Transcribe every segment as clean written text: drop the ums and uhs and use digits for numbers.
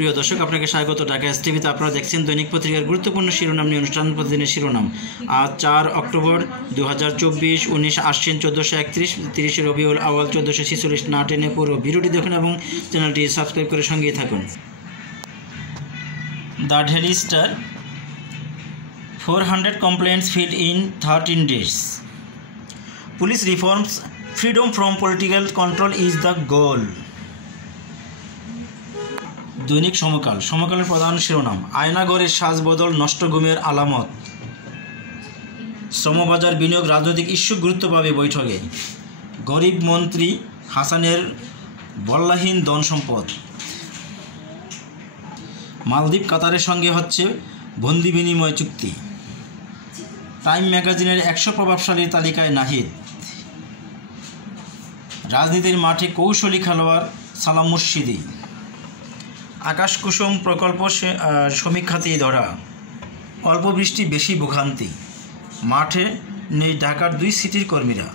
প্রিয় দর্শক, আপনাকে স্বাগত ঢাকা এস টিভিতে। আপনারা দেখছেন দৈনিক পত্রিকার গুরুত্বপূর্ণ শিরোনাম নিয়ে অনুষ্ঠান প্রতিদিনের শিরোনাম। আজ 4 অক্টোবর 2024, 19 আশ্বিন 1431, 30 রবিউল আওয়াল 1446। না টেনে পুরো ভিডিওটি দেখুন এবং চ্যানেলটি সাবস্ক্রাইব করে সঙ্গেই থাকুন। The daily star, 400 complaints filed in 13 days. Police reforms, freedom from political control is the goal. দৈনিক সমকাল, সমকালের প্রধান শিরোনাম: আয়নাঘরের সাজবদল নষ্ট ঘুমের আলামত। শ্রমবাজার বিনিয়োগ রাজনৈতিক ইস্যু গুরুত্ব পাবে বৈঠকে। গরিব মন্ত্রী হাসানের বল্লাহীন ধন সম্পদ। মালদ্বীপ কাতারের সঙ্গে হচ্ছে বন্দি বিনিময় চুক্তি। টাইম ম্যাগাজিনের 100 প্রভাবশালীর তালিকায় নাহিদ। রাজনীতির মাঠে কৌশলী খেলোয়াড় সালাম মুর্শিদি। আকাশ কুসুম প্রকল্প সমীক্ষাতেই ধরা। অল্প বৃষ্টি বেশি ভোগান্তি। মাঠে নেই ঢাকার 2 সিটির কর্মীরা।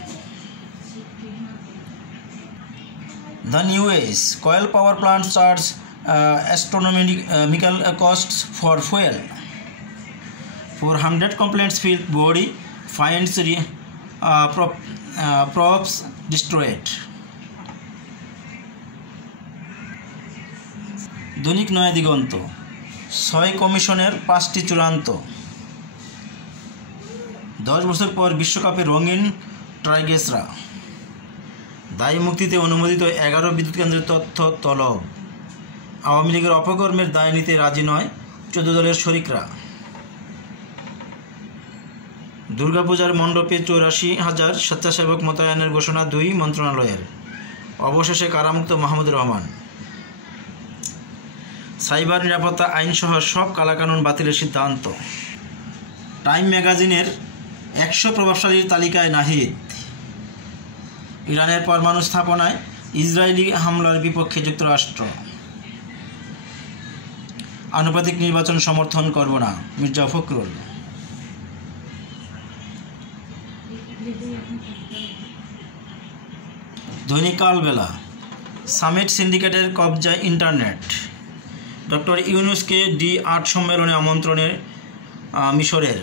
The New Age, coal power plant charge astronomical costs for fuel. 400 complaints filed, body finds props destroyed. দৈনিক নয়া দিগন্ত, 6 কমিশনের 5টি চূড়ান্ত। 10 বছর পর বিশ্বকাপে রঙিন টাইগার্সরা। দায়ী মুক্তিতে অনুমোদিত 11 বিদ্যুৎ কেন্দ্রের তথ্য তলব। আওয়ামী লীগের অপকর্মের দায় নিতে রাজি নয় 14 দলের শরিকরা। দুর্গাপূজার মণ্ডপে 84,000 স্বেচ্ছাসেবক মোতায়েনের ঘোষণা 2 মন্ত্রণালয়ের। অবশেষে কারামুক্ত মাহমুদুর রহমান। সাইবার নিরাপত্তা আইনসহ সব কালাকানুন বাতিলের সিদ্ধান্ত। টাইম ম্যাগাজিনের 100 প্রভাবশালীর তালিকায় নাহিদ। ইরানের পরমাণু স্থাপনায় ইসরায়েলি হামলার বিপক্ষে যুক্তরাষ্ট্র। আনুপাতিক নির্বাচন সমর্থন করব না, মির্জা ফখরুল। দৈনিক কালবেলা, সামিট সিন্ডিকেটের কবজায় ইন্টারনেট। ডক্টর ইউনূসকে D8 সম্মেলনে আমন্ত্রণের মিশরের।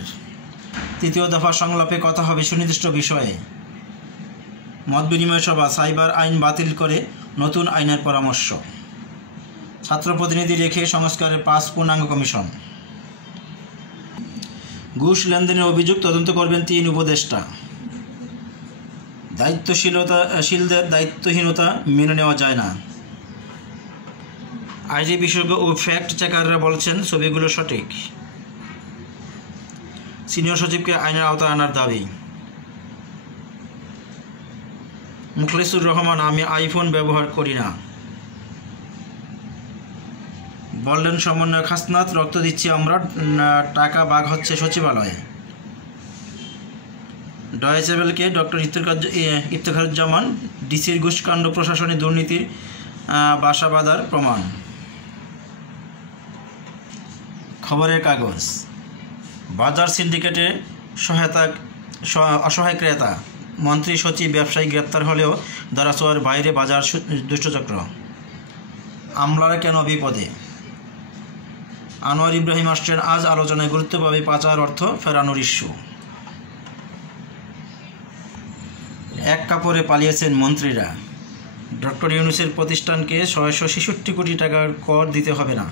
3য় দফা সংলাপে কথা হবে সুনির্দিষ্ট বিষয়ে। মত বিনিময় সভা, সাইবার আইন বাতিল করে নতুন আইনের পরামর্শ। ছাত্র প্রতিনিধি রেখে সংস্কারের 5 পূর্ণাঙ্গ কমিশন। ঘুষ লেনদেনের অভিযোগ তদন্ত করবেন 3 উপদেষ্টা। দায়িত্বশীলদের দায়িত্বহীনতা মেনে নেওয়া যায় না। আইটি বিশেষজ্ঞ ও ফ্যাক্ট চেকাররা বলছেন ছবিগুলো সঠিক। সিনিয়র সচিবকে আইনের আওতায় আনার দাবি। মুখলেসুর রহমান, আমি আইফোন ব্যবহার করি না বললেন সমন্বয়ক হাসনাত। রক্ত দিচ্ছি আমরা, টাকা ভাগ হচ্ছে সচিবালয়ে। ডয়েচে ভেলেকে ডক্টর ইফতেখারুজ্জামান, ডিসির ঘুষকাণ্ড প্রশাসনে দুর্নীতির বাসা বাঁধার প্রমাণ। খবরের কাগজ, বাজার সিন্ডিকেটে অসহায় ক্রেতা। মন্ত্রী সচিব ব্যবসায়ী গ্রেপ্তার হলেও ধরাছোঁয়ার বাইরে বাজার দুষ্টচক্র। আমলারা কেন বিপদে? আনোয়ার ইব্রাহিম আসছেন আজ, আলোচনায় গুরুত্ব পাবে পাচার অর্থ ফেরানোর ইস্যু। এক কাপড়ে পালিয়েছেন মন্ত্রীরা। ডক্টর ইউনূসের প্রতিষ্ঠানকে 666 কোটি টাকার কর দিতে হবে না।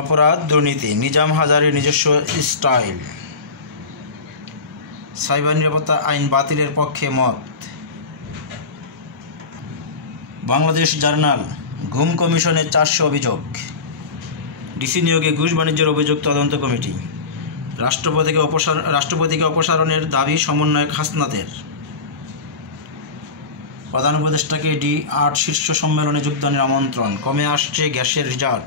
অপরাধ দুর্নীতি, নিজাম হাজারের নিজস্ব স্টাইল। সাইবার নিরাপত্তা আইন বাতিলের পক্ষে মত। বাংলাদেশ জার্নাল, ঘুম কমিশনে 400 অভিযোগ। ডিসি নিয়োগে ঘুষ বাণিজ্যের অভিযোগ তদন্ত কমিটি। রাষ্ট্রপতিকে অপসারণের দাবি সমন্বয়ক হাসনাতের। প্রধান উপদেষ্টাকে D8 শীর্ষ সম্মেলনে যোগদানের আমন্ত্রণ। কমে আসছে গ্যাসের রিজার্ভ।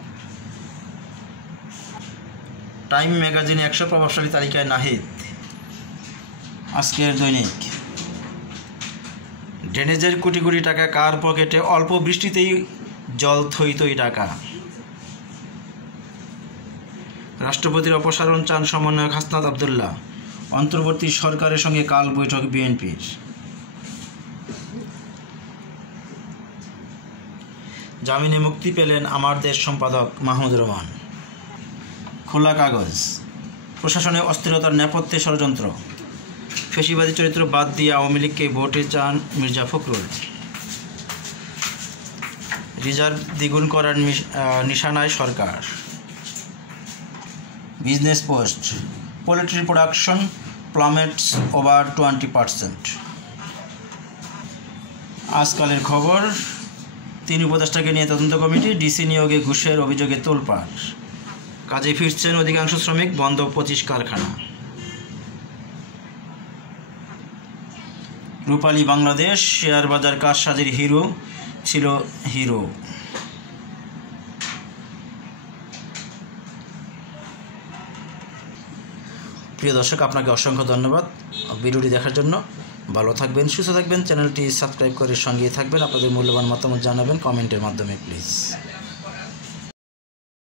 টাইম ম্যাগাজিনে 100 প্রভাবশালী তালিকায় নাহিদ। আজকের দৈনিক, ড্রেনেজের কোটি কোটি টাকা কার পকেটে? অল্প বৃষ্টিতেই জল থই থই টাকা। রাষ্ট্রপতির অপসারণ চান সমন্বয়ক হাসনাত আবদুল্লাহ। অন্তর্বর্তী সরকারের সঙ্গে কাল বৈঠক বিএনপির। জামিনে মুক্তি পেলেন আমার দেশ সম্পাদক মাহমুদুর রহমান। খোলা কাগজ, প্রশাসনে অস্থিরতার নেপথ্যে ষড়যন্ত্র, ফেসিবাদী চরিত্র বাদ দিয়ে আওয়ামী লীগকে ভোটে চান মির্জা ফখরুল। রিজার্ভ দ্বিগুণ করার নিশানায় সরকার। Business post, poultry production plummets over 20%। আজকালের খবর, 3 উপদেষ্টাকে নিয়ে তদন্ত কমিটি, ডিসি নিয়োগে ঘুষের অভিযোগে তোলপাড়। কাজে ফিরছেন অধিকাংশ শ্রমিক, বন্ধ 25 কারখানা। রূপালী বাংলাদেশ, শেয়ার বাজার কারসাজির হিরো ছিল হিরো। প্রিয় দর্শক, আপনাকে অসংখ্য ধন্যবাদ ভিডিওটি দেখার জন্য। ভালো থাকবেন, সুস্থ থাকবেন, চ্যানেলটি সাবস্ক্রাইব করে সঙ্গেই থাকবেন। আপনাদের মূল্যবান মতামত জানাবেন কমেন্টের মাধ্যমে প্লিজ।